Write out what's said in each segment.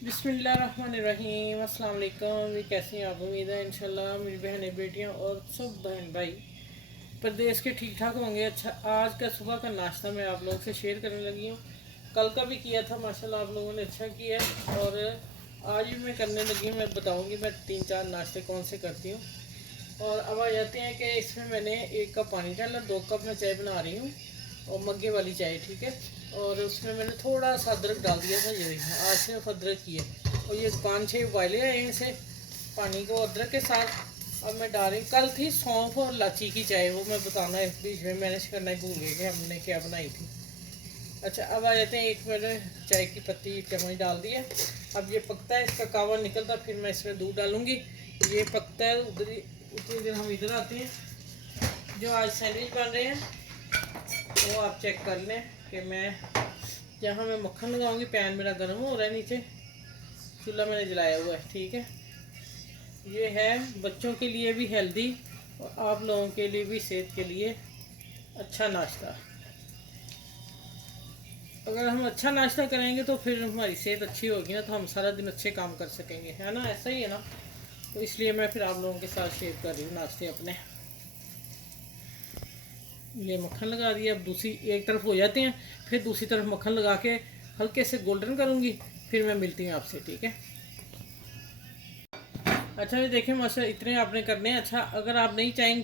बिस्मिल्लाहिर्रहमानिर्रहीम। अस्सलाम वालेकुम। ये कैसी हैं आप? उम्मीद है इंशाल्लाह मेरी बहनें बेटियां और सब बहन भाई प्रदेश के ठीक ठाक होंगे। अच्छा, आज का सुबह का नाश्ता मैं आप लोगों से शेयर करने लगी हूँ। कल का भी किया था माशाल्लाह, आप लोगों ने अच्छा किया है। और आज भी मैं करने लगी हूँ। मैं बताऊँगी मैं 3-4 नाश्ते कौन से करती हूँ। और अब आ जाते हैं कि इसमें मैंने 1 कप पानी डाला, 2 कप मैं चाय बना रही हूँ और मग्गे वाली चाय, ठीक है। और उसमें मैंने थोड़ा सा अदरक डाल दिया था, ये आज सिर्फ अदरक की है। और ये 5-6 उबाले हैं इनसे पानी को अदरक के साथ। अब मैं डाल रही, कल थी सौंफ और लाची की चाय, वो मैं बताना इस बीच में मैनेज करना ही भूल गई कि हमने क्या बनाई थी। अच्छा, अब आ जाते हैं, एक मैंने चाय की पत्ती 1 चम्मच डाल दिया। अब ये पकता है, इसका कावा निकलता, फिर मैं इसमें दूध डालूंगी। ये पकता है उधर ही, उतनी देर हम इधर आते हैं। जो आज सैंडविच बन रहे हैं वो आप चेक कर लें कि मैं जहाँ मैं मक्खन लगाऊंगी, पैन मेरा गर्म हो रहा है, नीचे चूल्हा मैंने जलाया हुआ है, ठीक है। ये है बच्चों के लिए भी हेल्दी और आप लोगों के लिए भी सेहत के लिए अच्छा नाश्ता। अगर हम अच्छा नाश्ता करेंगे तो फिर हमारी सेहत अच्छी होगी ना, तो हम सारा दिन अच्छे काम कर सकेंगे, है ना। ऐसा ही है ना। तो इसलिए मैं फिर आप लोगों के साथ शेयर कर रही हूँ नाश्ते अपने। ये मक्खन लगा दिया, अब दूसरी एक तरफ हो जाते हैं, फिर दूसरी तरफ मक्खन लगा के हल्के से गोल्डन करूँगी, फिर मैं मिलती हूँ आपसे, ठीक है। अच्छा, ये देखें माशा इतने आपने करने हैं। अच्छा, अगर आप नहीं चाहेंगे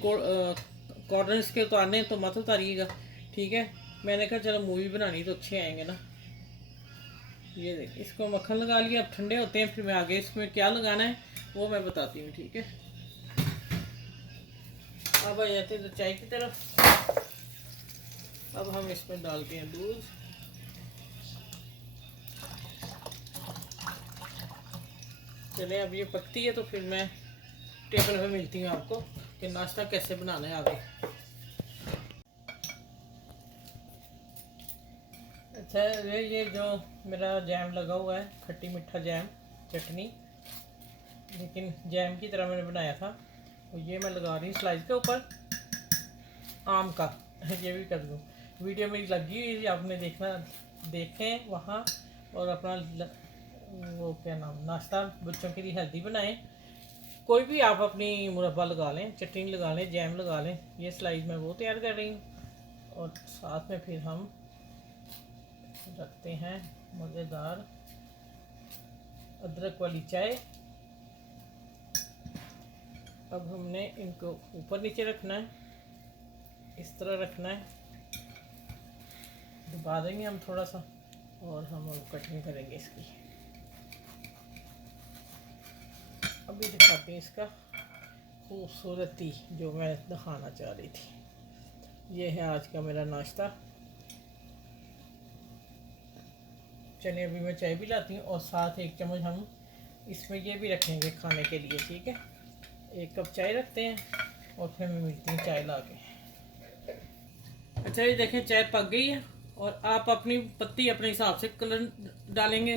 कॉर्नर्स के उतारने तो मत उतारिएगा, ठीक है। मैंने कहा चलो मूवी बनानी तो अच्छे आएंगे ना। ये देखिए, इसको मक्खन लगा लिया, अब ठंडे होते हैं, फिर मैं आगे इसमें क्या लगाना है वो मैं बताती हूँ, ठीक है। अब आ जाते हैं तो चाय की तरफ। अब हम इसमें डालते हैं दूध। चले, अब ये पकती है तो फिर मैं टेबल पे मिलती हूँ आपको कि नाश्ता कैसे बनाना है आगे। अच्छा, ये जो मेरा जैम लगा हुआ है, खट्टी मीठा जैम चटनी, लेकिन जैम की तरह मैंने बनाया था, तो ये मैं लगा रही हूँ स्लाइस के ऊपर आम का। ये भी कर दूँ, वीडियो मेरी लगी हुई है, आपने देखना, देखें वहाँ। और अपना वो क्या नाम, नाश्ता बच्चों के लिए हेल्दी बनाएं। कोई भी आप अपनी मुरब्बा लगा लें, चटनी लगा लें, जैम लगा लें। ये स्लाइस मैं वो तैयार कर रही हूँ। और साथ में फिर हम रखते हैं मज़ेदार अदरक वाली चाय। अब हमने इनको ऊपर नीचे रखना है, इस तरह रखना है, दबा देंगे हम थोड़ा सा और हम कटिंग करेंगे इसकी। अभी दिखाते हैं इसका खूबसूरती जो मैं दिखाना चाह रही थी। ये है आज का मेरा नाश्ता। चलिए, अभी मैं चाय भी लाती हूँ और साथ 1 चम्मच हम इसमें ये भी रखेंगे खाने के लिए, ठीक है। 1 कप चाय रखते हैं और फिर मैं मिलती हूँ चाय ला के। अच्छा, ये देखें चाय पक गई है। और आप अपनी पत्ती अपने हिसाब से कलर डालेंगे,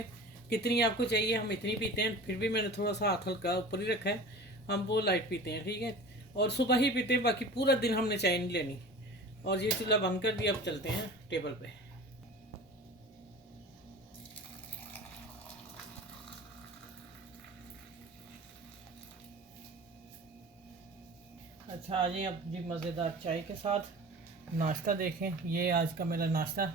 कितनी आपको चाहिए। हम इतनी पीते हैं, फिर भी मैंने थोड़ा सा हाथ हल्का ऊपर ही रखा है। हम वो लाइट पीते हैं, ठीक है। और सुबह ही पीते हैं, बाकी पूरा दिन हमने चाय नहीं लेनी। और ये चूल्हा बंद कर दिया, अब चलते हैं टेबल पे। अच्छा, आ जाइए अब जी मज़ेदार चाय के साथ नाश्ता देखें। ये आज का मेरा नाश्ता,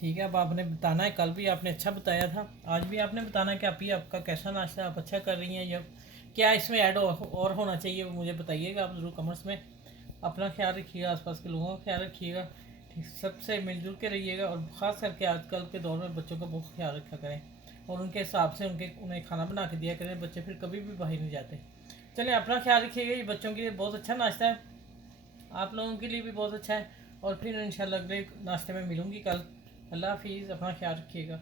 ठीक है। अब आपने बताना है, कल भी आपने अच्छा बताया था, आज भी आपने बताना है कि आप ही आपका कैसा नाश्ता आप अच्छा कर रही हैं, या क्या इसमें ऐड और होना चाहिए, वो मुझे बताइएगा आप ज़रूर कमेंट्स में। अपना ख्याल रखिएगा, आसपास के लोगों का ख्याल रखिएगा, ठीक, सबसे मिलजुल के रहिएगा। और ख़ास करके आजकल के दौर में बच्चों का बहुत ख्याल रखा करें और उनके हिसाब से उन्हें खाना बना के दिया करें। बच्चे फिर कभी भी बाहर नहीं जाते। चलिए, अपना ख्याल रखिएगा। ये बच्चों के लिए बहुत अच्छा नाश्ता है, आप लोगों के लिए भी बहुत अच्छा है। और फिर इंशाल्लाह अगले नाश्ते में मिलूँगी कल। अल्लाह हाफिज़, अपना ख्याल रखिएगा।